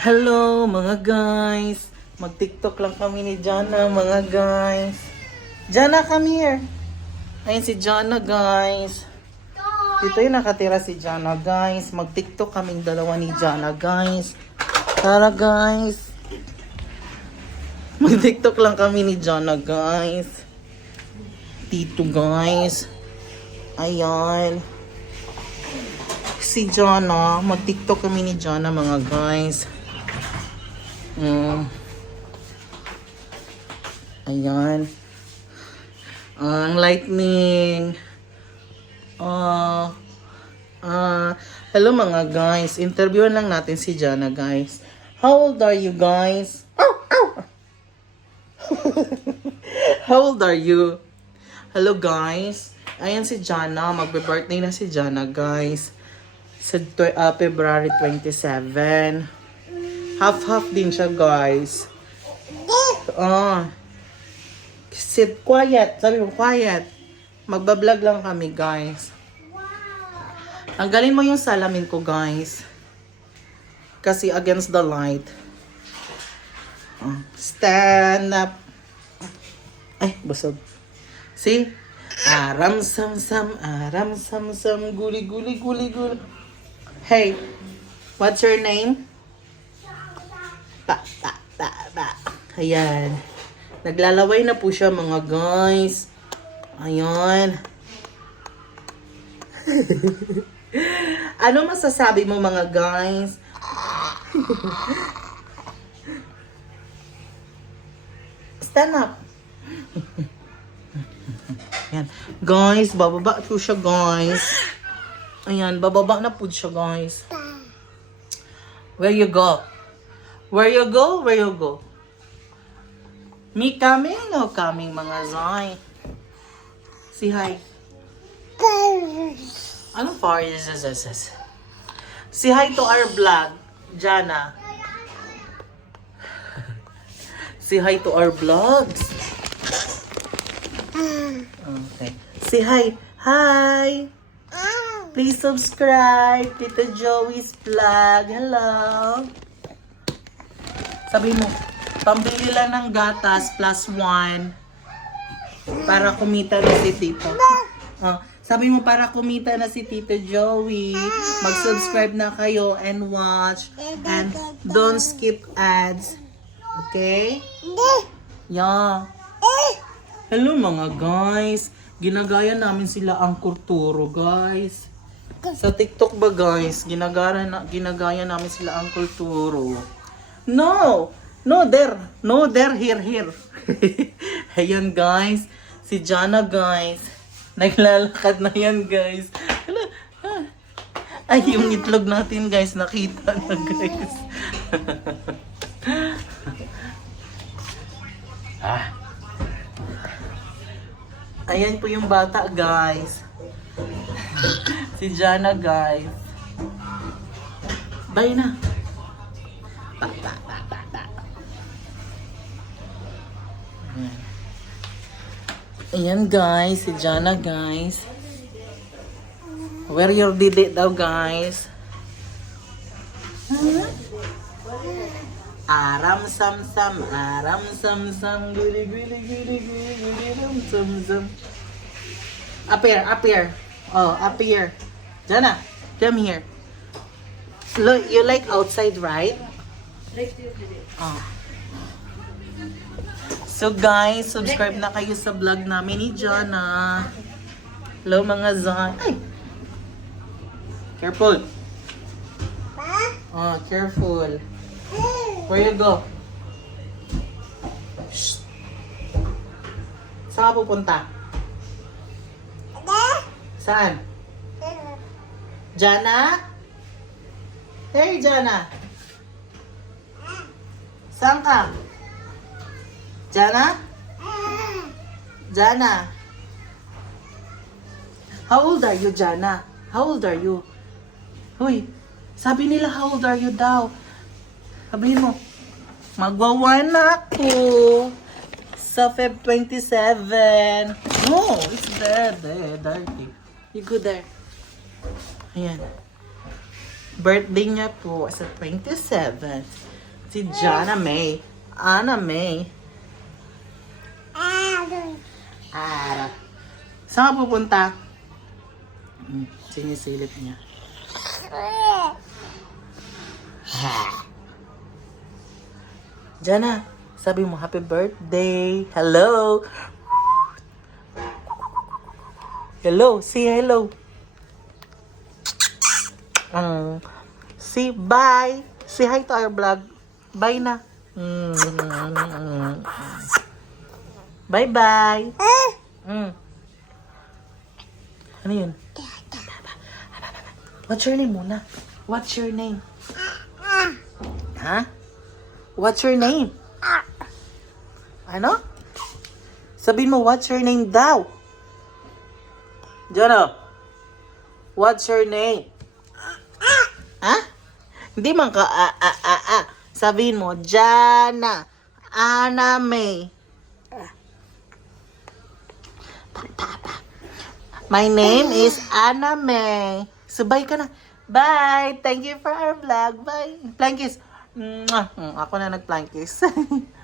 Hello mga guys! Mag-tiktok lang kami ni Jana mga guys. Jana, come here. Ayun si Jana guys. Dito yung nakatira si Jana guys. Mag-tiktok kaming dalawa ni Jana guys. Tara guys. Mag-tiktok lang kami ni Jana guys. Dito guys. Ayan. Si Jana. Mag-tiktok kami ni Jana mga guys. Mm. Ayan. Ang lightning. Ah. ah. hello mga guys. Interviewan lang natin si Jana guys. How old are you guys? Ow, ow. How old are you? Hello guys. Ayan si Jana. Magbe-birthday na si Jana guys. Sa ah, February 27. Half-half din siya guys. Ah. Sit quiet. Sabi mo, quiet. Magbablog lang kami, guys. Tanggalin mo yung salamin ko, guys. Kasi against the light. Ah, stand up. Ay, busog. See? Aram sam sam, aram sam sam, guli guli guli guli. Hey, what's your name? Ta ta ta ta. Ayan. Naglalaway na po siya mga guys. Ayan. ano masasabi mo mga guys? Stand up. Ayan. Guys, bababa po siya guys. Ayan, bababa na po siya guys. Where you go? Where you go? Where you go? Me coming? No coming mga zay. Si hi. Anong for is this, this, this? Si hi to our vlog, Jana. si hi to our vlogs. Okay. Si hi. Hi. Please subscribe. Tito Joey's vlog. Hello. Sabi mo, pambili lang ng gatas plus one para kumita na si Tito. Oh, sabi mo para kumita na si Tito Joey, mag-subscribe na kayo and watch and don't skip ads. Okay? Yeah. Hello mga guys. Ginagaya namin sila ang kulturo, guys. Sa TikTok ba, guys? Ginagara na, ginagaya namin sila ang kulturo. No! No, there. No, there, here, here. Ayan, guys. Si Jana, guys. Naglalakad na yan, guys. Ay, yung itlog natin, guys. Nakita na, guys. ah. Ayan po yung bata, guys. si Jana, guys. Bye na. Ayan guys, si Jana guys. Where your didi daw guys? Aram sam sam, aram sam sam, guli guli guli guli guli ram sam sam. Up here, up here. Oh, up here. Jana, come here. Look, you like outside, right? Oh. So guys, subscribe na kayo sa vlog namin ni Jana. Hello mga zon. Ay! Careful. Oh, careful. Where you go? Shh. Saan ka pupunta? Saan? Jana? Hey, Jana. Saan ka? Jana? Jana? How old are you, Jana? How old are you? Hoy, sabi nila how old are you daw? Sabihin mo, magwawan na ako sa Feb 27. No, it's there, there, dirty. You go there. Ayan. Birthday niya po sa 27. Si Jana May. Ana May. Saan ka pupunta? Hmm, sinisilip niya. Jana, sabi mo happy birthday. Hello. Hello, say hello. Um, say bye. Say hi to our vlog. Bye na. Mm. Bye bye. Mm. Ano yun? What's your name muna? What's your name? Ha? What's your name? Ano? Sabihin mo, what's your name daw? Jono, what's your name? Ha? Hindi man ka a a a a. Sabihin mo, Jana, Ana May. My name is Anna May. So, bye ka na. Bye! Thank you for our vlog. Bye! Flying kiss. Mwah! Mm, Ako na nag-flying kiss.